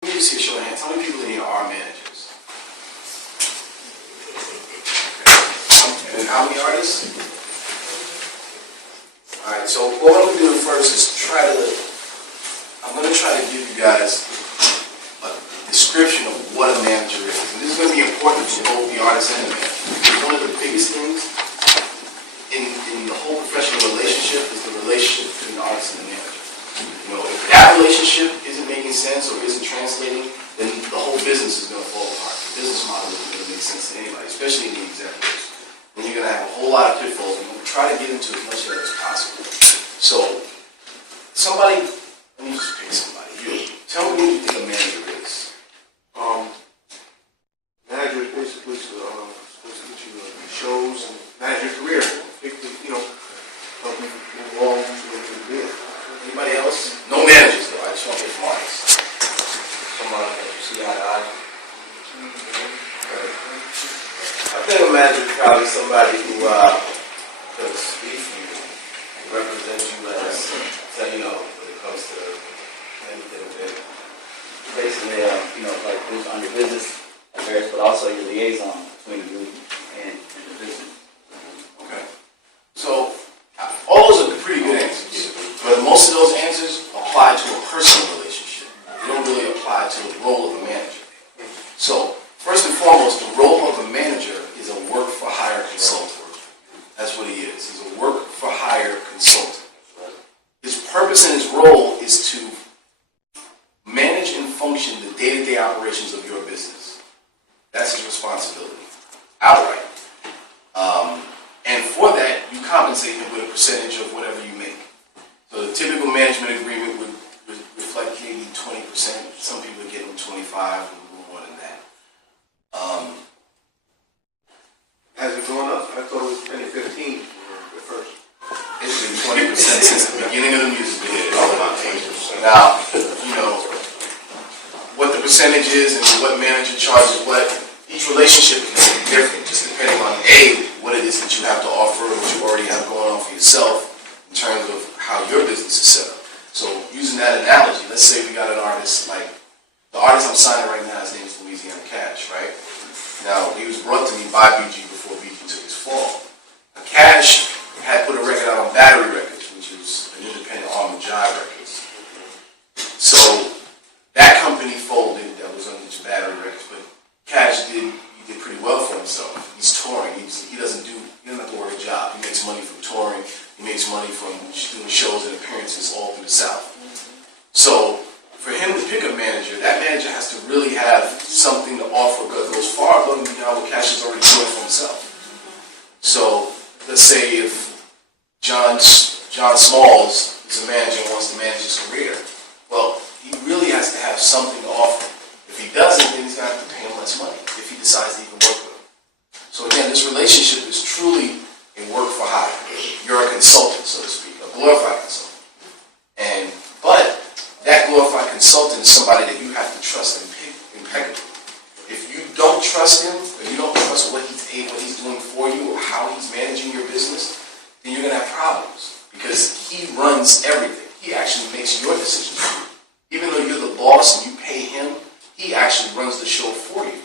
Let me just see a show of hands. How many people in here are managers? And how many artists? Alright, so what I'm going to do first is I'm going to try to give you guys a description of what a manager is. And this is going to be important for both the artist and the manager. One of the biggest things in the whole professional relationship is the relationship between the artist and the manager. You know, if that relationship isn't making sense or isn't translating, then the whole business is going to fall apart. The business model isn't going to make sense to anybody, especially in the executives. And you're going to have a whole lot of pitfalls, and we'll try to get into as much of that as possible. So, let me just pick somebody. Tell me what you think a manager is. Manager is basically supposed to get you shows and manage your career. Help you move along to the career. Anybody else? No managers though. I just want to get from artists. Someone that you see eye to eye. I think a manager is probably somebody who can speak for you, represent you as, when it comes to anything big. Basically, like who's on your business affairs, but also your liaison between you and the business. Okay. So, all those are pretty good answers, but most of those answers apply to a personal relationship. They don't really apply to the role of a manager. So, first and foremost, the role of a manager is a work-for-hire consultant. That's what he is. He's a work-for-hire consultant. His purpose and his role is to manage and function the day-to-day operations of your business. That's his responsibility, outright. And for that, you compensate him with a percentage of whatever you make. So the typical management agreement would reflect maybe 20%. Some people are getting 25 and a little more than that. Has it gone up? I thought it was 10 or 15 at first. It's been 20% since the beginning of the music video. It's all about 20%. Now, what the percentage is and what manager charges what, each relationship is different, just depending on what it is that you have to offer or what you already have going on for yourself in terms of how your business is set up. So using that analogy, let's say we got an artist, like the artist I'm signing right now, his name is Louisiana Cash, right? Now, he was brought to me by BG before BG took his fall. Now, Cash had put a record out on Battery Records, which is an independent arm of Jive Records. So that company folded, that was under Battery Records, but Cash did pretty well for himself. He's touring. He doesn't have to work a job. He makes money from touring. He makes money from doing shows and appearances all through the South. So for him to pick a manager, that manager has to really have something to offer that goes far above and beyond what Cash is already doing for himself. So let's say if John Smalls is a manager and wants to manage his career, well, he really has to have something to offer. If he doesn't, then he's going to have to pay him less money if he decides to even work with him. So again, this relationship is truly a work for hire. You're a consultant, so to speak, a glorified consultant. But that glorified consultant is somebody that you have to trust impeccably. If you don't trust him, or you don't trust what he's doing for you or how he's managing your business, then you're going to have problems because he runs everything. He actually makes your decisions for you. Even though you're the boss and you pay him, he actually runs the show for you.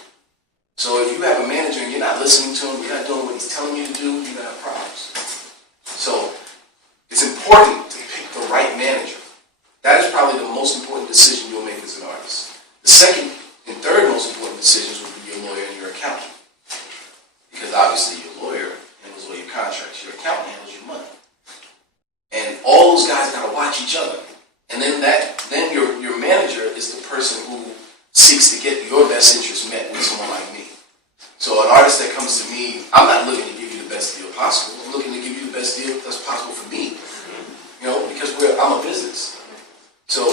So if you have a manager and you're not listening to him, you're not doing what he's telling you to do, you're going to have problems. So it's important to pick the right manager. That is probably the most important decision you'll make as an artist. The second and third most important decisions would be your lawyer and your accountant. Because obviously your lawyer handles all your contracts, your accountant handles your money. And all those guys got to watch each other. And then your manager is the person who seeks to get your best interest met with someone like me. So an artist that comes to me, I'm not looking to give you the best deal possible. I'm looking to give you the best deal that's possible for me. Because I'm a business. So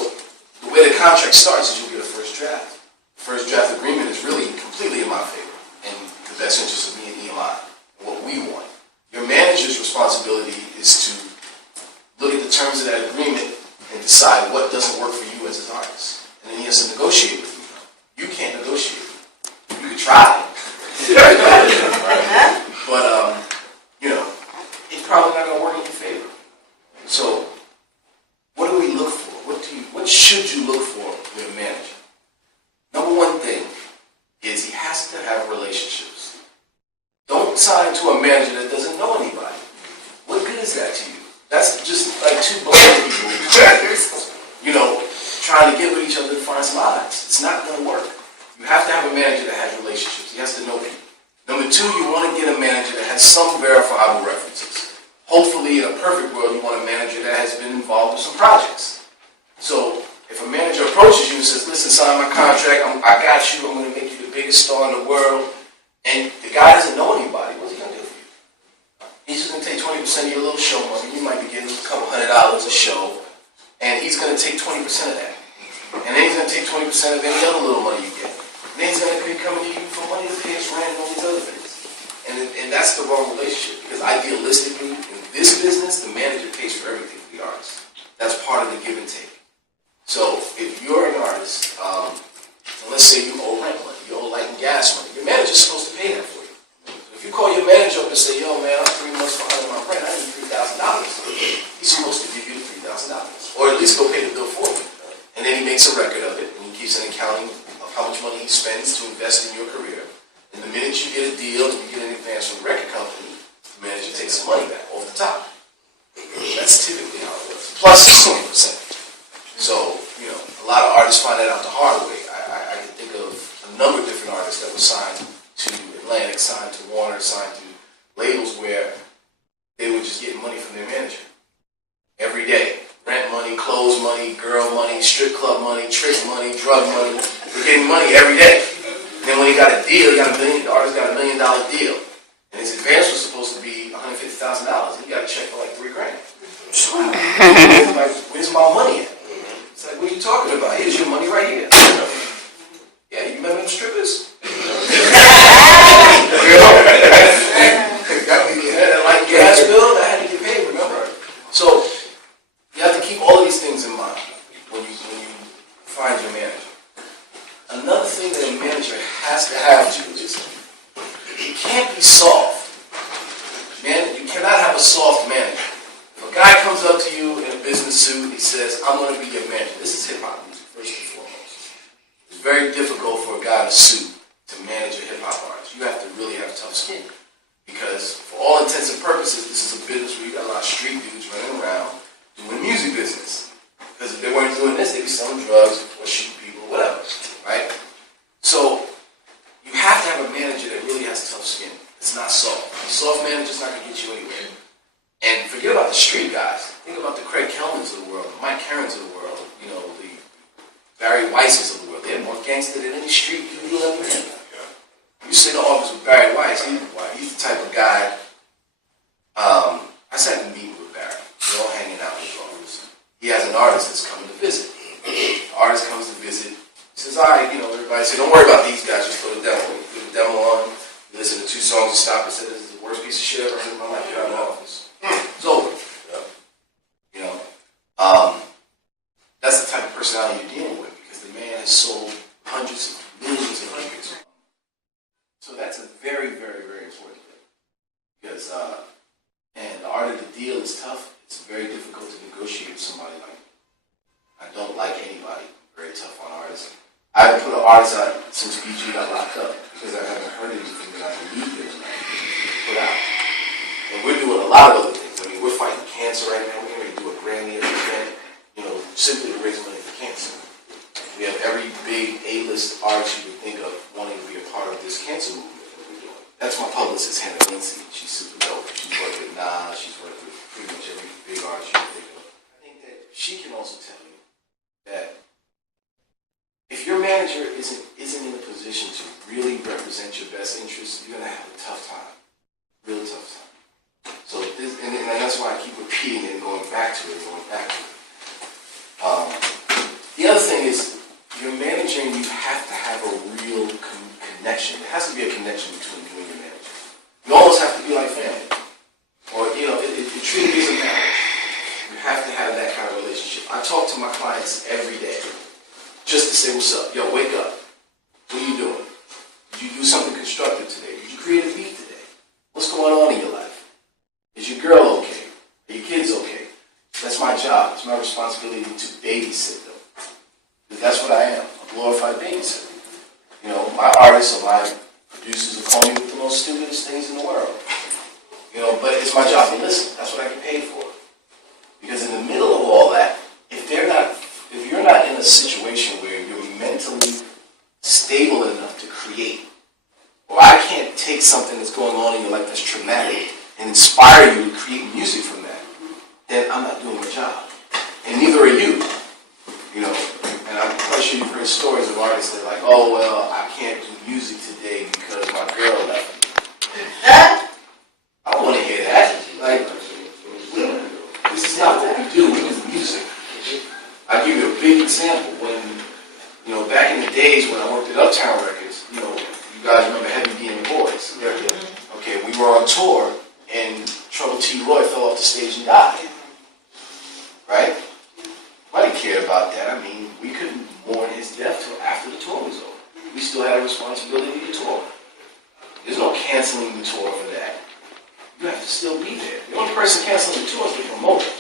the way the contract starts is you'll get a first draft. The first draft agreement is really completely in my favor and the best interest of me and EMI and what we want. Your manager's responsibility is to look at the terms of that agreement and decide what doesn't work for you as an artist. And then he has to negotiate with you. You can't negotiate. You can try. But, it's probably not going to work in your favor. So, what do we look for? What should you look for with a manager? a manager that doesn't know anybody. What good is that to you? That's just like two blind people, you know, trying to get with each other to find some odds. It's not going to work. You have to have a manager that has relationships. He has to know people. Number two, you want to get a manager that has some verifiable references. Hopefully, in a perfect world, you want a manager that has been involved with some projects. So, if a manager approaches you and says, listen, sign my contract, I got you, I'm going to make you the biggest star in the world, and the guy doesn't know anybody, what's he going to do for you? He's just going to take 20% of your little show money. You might be getting a couple $100 a show, and he's going to take 20% of that. And then he's going to take 20% of any other little money you get. And then he's going to be coming to you for money to pay his rent and all these other things. And that's the wrong relationship, because idealistically, in this business, the manager pays for everything for the artist. That's part of the give and take. So if you're an artist, and let's say you owe rent money, you owe light and gas money, your manager's supposed to pay that for you. If you call your manager up and say, yo man, I'm 3 months behind on my rent, I need $3,000, he's supposed to give you the $3,000. Or at least go pay the bill for you. And then he makes a record of it, and he keeps an accounting of how much money he spends to invest in your career. And the minute you get a deal and you get an advance from the record company, the manager takes some money back off the top. That's typically how it works. Plus 20%. So, you know, a lot of artists find that out the hard way. I can think of a number of different artists that were signed to Atlantic, signed to Warner, signed to labels where they were just getting money from their manager every day. Rent money, clothes money, girl money, strip club money, trick money, drug money. We're getting money every day. And then when he got a deal, the artist got $1 million deal. And his advance was supposed to be $150,000. He got a check for like $3 grand. Like, where's my money at? It's like, what are you talking about? Here's your money right here. Yeah, you remember them strippers? Like gas bill, that had to get paid, remember? So, you have to keep all of these things in mind when you find your manager. Another thing that a manager has to have is it can't be soft. Man, you cannot have a soft manager. If a guy comes up to you in a business suit, he says, I'm going to be your manager. This is hip-hop music, first and foremost. It's very difficult for a guy in a suit to manage a hip-hop artist. You have to really have tough skin. Because for all intents and purposes, this is a business where you got a lot of street dudes running around doing music business. Because if they weren't doing this, they'd be selling drugs or shooting people or whatever, right? So you have to have a manager that really has tough skin. It's not soft. A soft manager's not going to get you anywhere. And forget about the street guys. Think about the Craig Kelmans of the world, the Mike Herons of the world, you know, the Barry Weisses of the world. They're more gangster than any street dude you'll ever meet. You sit in the office with Barry Weiss, he's the type of guy, I sat in a meeting with Barry. We're all hanging out in his office. He has an artist that's coming to visit. The artist comes to visit. He says, all right, you know, everybody say, don't worry about these guys, just throw the demo. We put the demo on, we listen to 2 songs, we stop and say, this is the worst piece of shit I've ever heard in my life. Get out of the office. It's over. You know, that's the type of personality you're dealing with, because the man has sold hundreds of millions and hundreds. So that's a very, very, very important thing. Because, and the art of the deal is tough. It's very difficult to negotiate with somebody like me. I don't like anybody. Very tough on artists. I haven't put an artist out since BG got locked up, because I haven't heard anything that I believe in put out. And we're doing a lot of other things. I mean, we're fighting cancer right now. We're going to do a Grammy event, you know, simply to raise money for cancer. We have every big A-list artist you would think of wanting to be a part of this cancer movement that we're doing. That's my publicist, Hannah Lindsay. She's super dope. She's worked with Nas. She's worked with pretty much every big artist you can think of. I think that she can also tell you that if your manager isn't in a position to really represent your best interests, you're going to have a tough time. Really tough time. So this, and that's why I keep repeating it and going back to it and going back to it. The other thing is, your manager and you have to have a real connection. There has to be a connection between you and your manager. You almost have to be like family. Or, you know, it truly is a marriage. You have to have that kind of relationship. I talk to my clients every day just to say, what's up? Yo, wake up. What are you doing? Did you do something constructive today? Did you create a beat today? What's going on in your life? Is your girl okay? Are your kids okay? That's my job. It's my responsibility to babysit them. Because that's what I am, a glorified babysitter. You know, my artists or my producers will call me with the most stupidest things in the world. but it's my job to listen. That's what I get paid for. Because in the middle of all that, if you're not in a situation where you're mentally stable enough to create, or I can't take something that's going on in your life that's traumatic and inspire you to create music from that, then I'm not doing my job. And neither are you. You know, and I'm quite sure you've heard stories of artists that are like, oh, well, I can't do music today because my girl left me. I don't want to hear that. Like, this is not what we do. We do music. I'll give you a big example. When, you know, back in the days when I worked at Uptown Records, you know, you guys remember Heavy D and the Boys. Yeah. Okay, we were on tour, and Trouble T. Roy fell off the stage and died. Right? Nobody cared about that. I mean, we couldn't mourn his death till after the tour was over. We still had a responsibility to tour. There's no canceling the tour for that. You have to still be there. The only person canceling the tour is the promoter.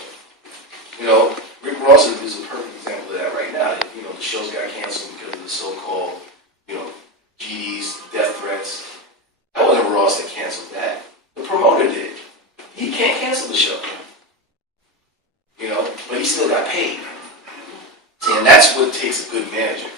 You know, Rick Ross is a perfect example of that right now. You know, the shows got canceled because of the so-called, you know, GDs, death threats. That wasn't Ross that canceled that. The promoter did. He can't cancel the show. You know, but he still got paid. See, and that's what takes a good manager.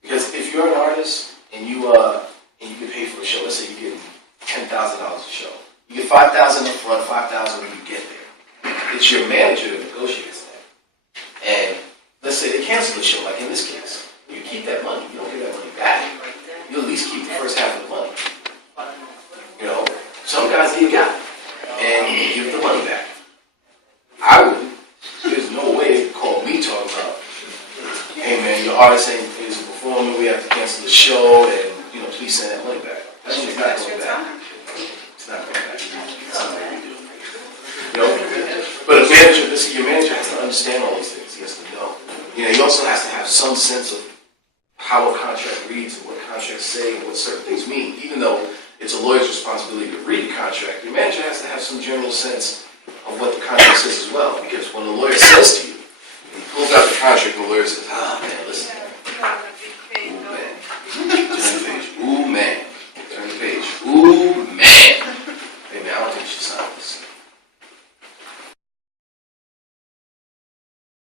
Because if you're an artist and you get paid for a show, let's say you get $10,000 a show. You get $5,000 up front, $5,000 when you get there. It's your manager that negotiates that. And let's say they cancel the show, like in this case. You keep that money. You don't get that money back. You at least keep the first half of the money. You know, some guys you got it, and you give the money back. I wouldn't. There's no way they call me talking about, hey man, your artist is performing, we have to cancel the show, and you know, please send that money back. That's just not going back. It's not going back. It's not what we do. You know? But a manager, listen, your manager has to understand all these things. He has to know. You know, he also has to have some sense of how a contract reads and what contracts say and what certain things mean. Even though it's a lawyer's responsibility to read the contract, your manager has to have some general sense of what the contract says as well. Because when the lawyer says to you, he pulls out the contract and the lawyer says, man, listen,